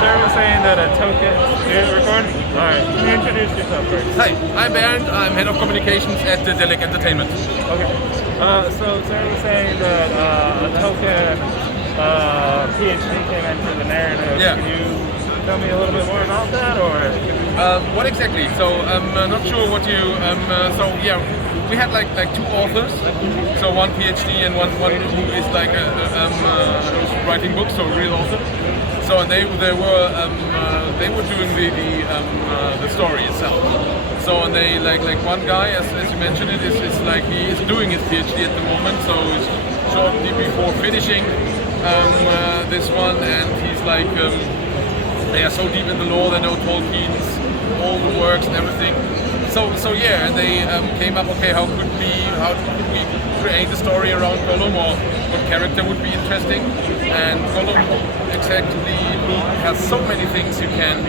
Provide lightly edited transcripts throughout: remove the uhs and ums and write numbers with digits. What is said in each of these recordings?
Sarah was saying that a token. Is it recording? All right. Can you introduce yourself first? Hi, I'm Bernd. I'm head of communications at Daedalic Entertainment. Okay. So Sarah was saying that a token PhD came into the narrative. Yeah. Can you tell me a little bit more about that, or? What exactly? So I'm not sure what you. So yeah, we had like two authors. So one PhD and one who is like who's writing books, so a real author. So and they were doing the story itself. So and they like one guy, as you mentioned it, is like he is doing his PhD at the moment. So he's shortly before finishing this one, and he's like they are so deep in the lore, they know Tolkien's all the works and everything. So yeah, and they came up, okay, how could we create a story around Gollum, or what character would be interesting? And Gollum exactly has so many things you can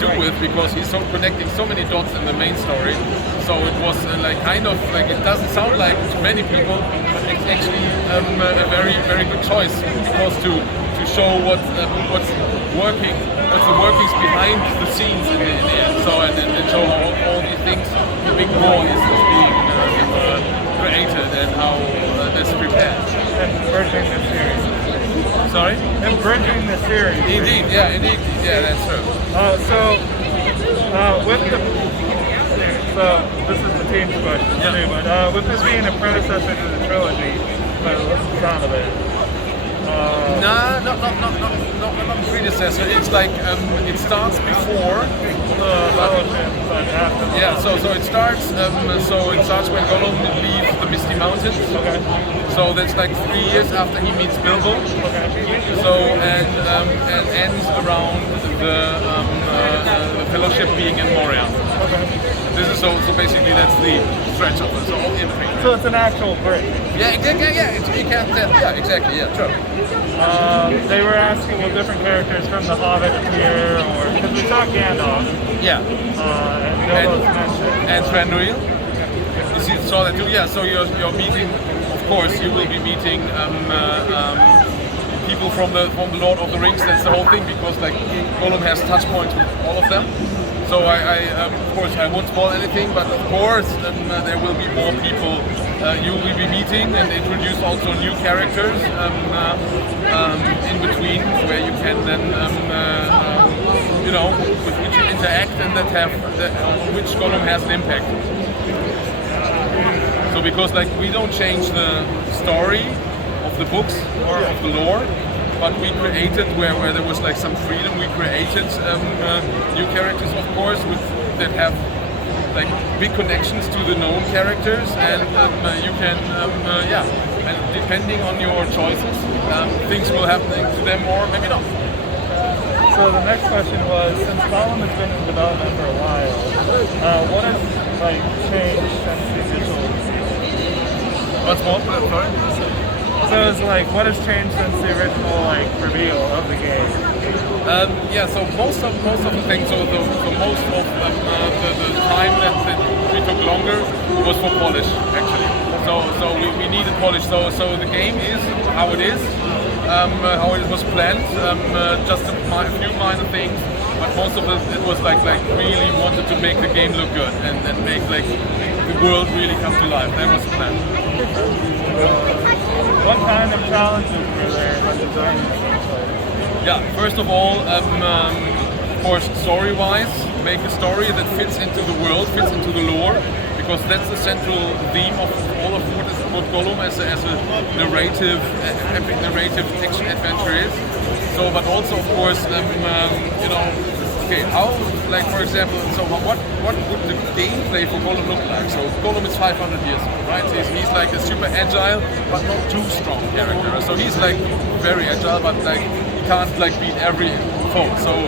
do with, because he's so connecting so many dots in the main story. So it was like kind of like, it doesn't sound like to many people, but it's actually a very good choice, because to show what's working, what's the workings behind the scenes in the end. So and show how all these things, the big war is being created, and how that's prepared. And bridging the series. Sorry? And bridging the series. Indeed, that's true. So this is the team's question too, but with this being a predecessor to the trilogy, by the sound of it. Not predecessor. It's like it starts before. Yeah. So it starts. So it starts when Gollum leaves the Misty Mountains. Okay. So that's like 3 years after he meets Bilbo. Okay. So and ends around the Fellowship being in Moria. Okay. This is so basically that's the stretch of it. So all in between. So it's an actual break. Yeah. You can't. Yeah. Exactly. Yeah. True. They were asking if different characters from The Hobbit appear, or because we saw Gandalf. Yeah. And Bilbo's mentioned. And Thranduil. You saw that too. Yeah. So you're meeting. Of course, you will be meeting people from the Lord of the Rings. That's the whole thing, because like Gollum has touch points with all of them. So I of course I won't spoil anything, but of course there will be more people you will be meeting, and introduce also new characters in between, where you can then with which you interact, and on which Gollum has an impact. So because like we don't change the story of the books or of the lore, but we created where there was like some freedom. We created new characters, of course, that have like big connections to the known characters, and you can and depending on your choices, things will happen to them or maybe not. So the next question was, since Gollum has been in development for a while, what has like changed since the initial? What's more? Sorry. So it's like, what has changed since the original like reveal of the game? So most of the things, so most of the time that we took longer was for polish, actually. So we needed polish. So the game is how it is, how it was planned. Just a few minor things, but most of it was like really wanted to make the game look good, and make like the world really come to life. That was the plan. What kind of challenges were there when designing the gameplay? Yeah, first of all, of course, story-wise, make a story that fits into the world, fits into the lore, because that's the central theme of all of what Gollum as a narrative, epic narrative action adventure is. So, but also, of course, okay, how, like for example, so what would the gameplay for Gollum look like? So Gollum is 500 years old, right? He's like a super agile, but not too strong character. So he's like very agile, but like he can't like beat every foe. So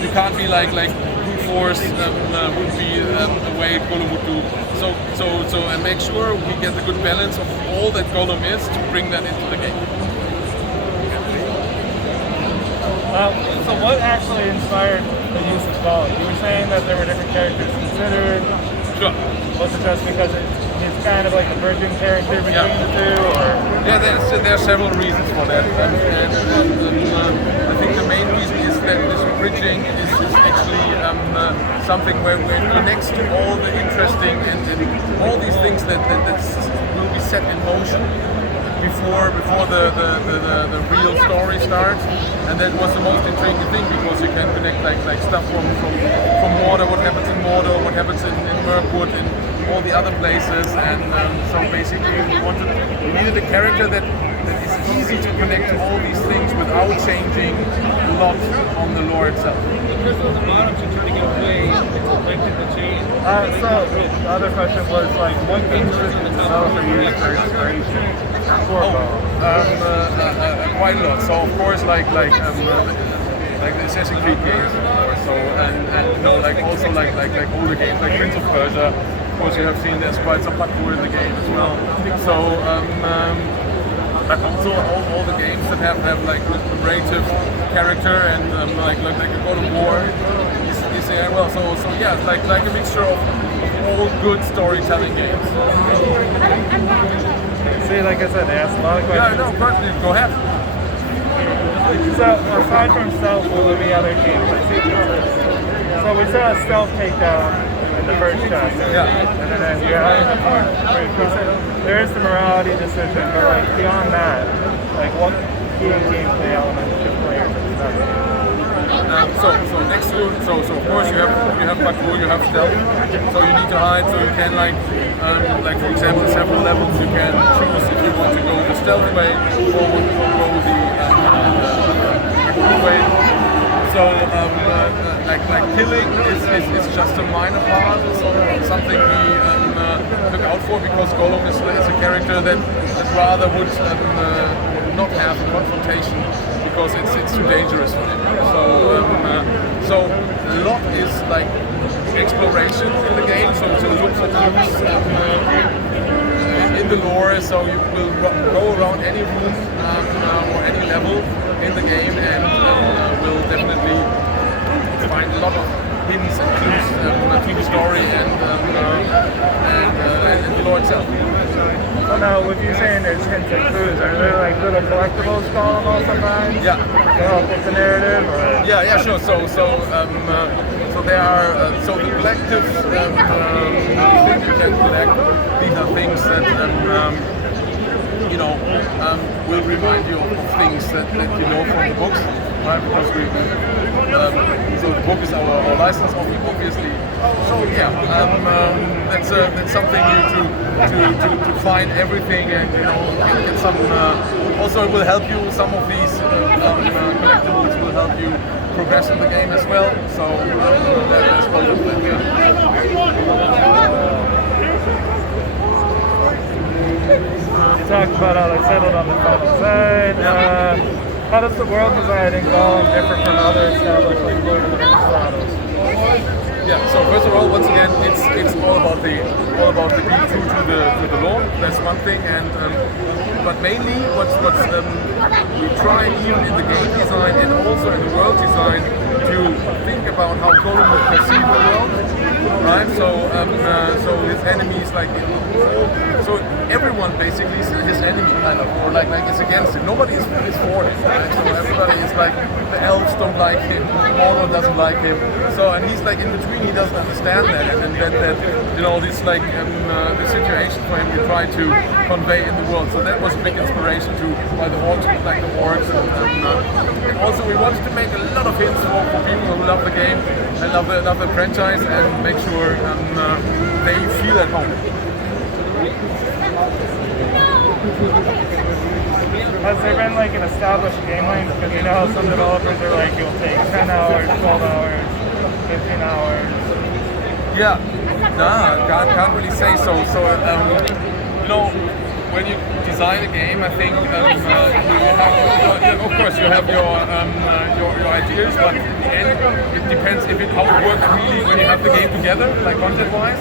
you can't be like brute force would be the way Gollum would do. So and make sure we get the good balance of all that Gollum is to bring that into the game. So what actually inspired the use of Gollum? You were saying that there were different characters considered. Sure. Was it just because it's kind of like a bridging character between the two, or? Yeah, there are several reasons for that. And I think something where it connects to all the interesting and all these things that will be set in motion before the real story starts. And that was the most intriguing thing, because you can connect like stuff from Mordor, what happens in Mordor, what happens in Mirkwood, in all the other places. And so basically we needed a character that is easy to connect to all these things without changing a lot on the lore itself. Because on the bottom, to try to get away, connected the chain. So the other question was like, what games does the developer use for inspiration for Gollum? Quite a lot. So of course, like the Assassin's Creed games, of course. So and you know, like also like older games like Prince of Persia. Of course, you have seen there's quite some parkour in the game as well. So but also all the games that have like a narrative character and like a God of War is there as well. So yeah, it's like a mixture of all good storytelling games. See, like I said, they asked a lot of questions. Yeah, no, personally, go ahead. So aside from stealth, what would be other games? So we saw a stealth takedown in the first chapter. Yeah. And then you have there is the morality decision, but like beyond that, like what key gameplay elements should players expect? So next to of course you have parkour, you have stealth. So you need to hide. So you can like for example several levels you can choose if you want to go the stealth way or want to go the parkour way. So like killing is just a minor part. So something we look out for, because Gollum is a character that rather would not have a confrontation, because it's too dangerous for him. So a lot is like exploration in the game. So to look for clues in the lore. So you will go around any room or any level in the game, and will definitely find a lot of hints and clues to the story and the lore itself. Well, now, with you saying there's hints and clues, are there like little collectibles called them sometimes? Yeah. To help with the narrative? Or? Yeah, sure. So there are the collective things you can collect. These are things that will remind you of things that you know from the books, right? Because so the book is our license, obviously. So yeah, that's something to find everything, and get some. Also, it will help you. Some of these collectibles will help you progress in the game as well. So that's part of it. You talked about how they settled on the final side. How does the world design in Gollum differ from other established like Lord of the Rings titles? Yeah. So first of all, once again, it's all about the being true to the lore. That's one thing, and but mainly what's we try even in the game design and also in the world design to think about how Gollum would perceive the world, right? So his enemies so everyone basically is his enemy, kind of, or like is against him. Nobody is for him, right? So everybody is like, the elves don't like him, Mordor doesn't like him. So, and he's like in between, he doesn't understand that, and that this the situation for him to try to convey in the world. So that was a big inspiration to why the orcs look like the orcs, and also we wanted to make a lot of hints for people who love the game and love the franchise, and make sure they feel at home. Has there been like an established game length? Because you know how some developers are like, you'll take 10 hours, 12 hours, 15 hours. Yeah, can't really say so. When you design a game, I think you have, of course, you have your ideas, but in the end, it depends how it works really when you have the game together, like content-wise.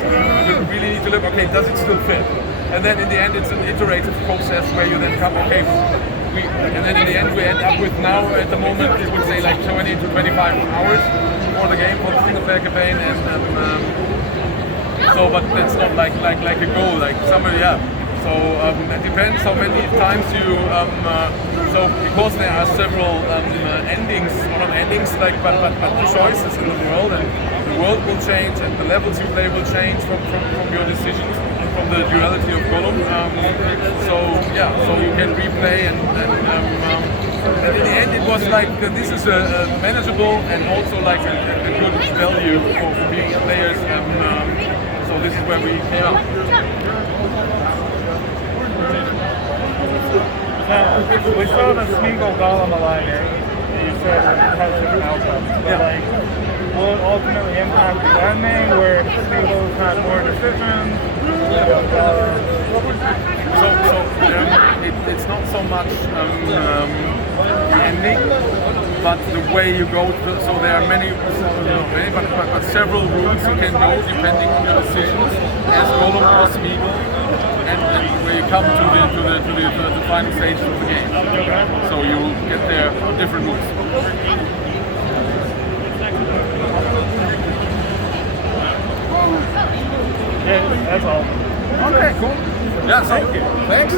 You really need to look, okay, does it still fit? And then in the end, it's an iterative process where you then come, okay, and then in the end, we end up with now, at the moment, it would say like 20 to 25 hours for the game, for the single-player campaign, but that's not like a goal, like somebody, yeah. So it depends how many times you. So because there are several endings, or not endings, like but choices in the world, and the world will change, and the levels you play will change from your decisions, from the duality of Gollum. So you can replay, and in the end it was like this is a manageable and also like a good value for being players. So this is where we came up. Now, we saw the Smeagol Gollum alignment. You said it has different outcomes, but like, will it ultimately impact the ending where Smeagol's had more decisions? It's not so much the ending, but the way you go. So there are many, but several routes you can go depending on your decisions, as Gollum or Smeagol. And where you come to the final stage of the game. So you get there on different routes. Yeah, that's all. Okay, cool. Yeah, so thanks.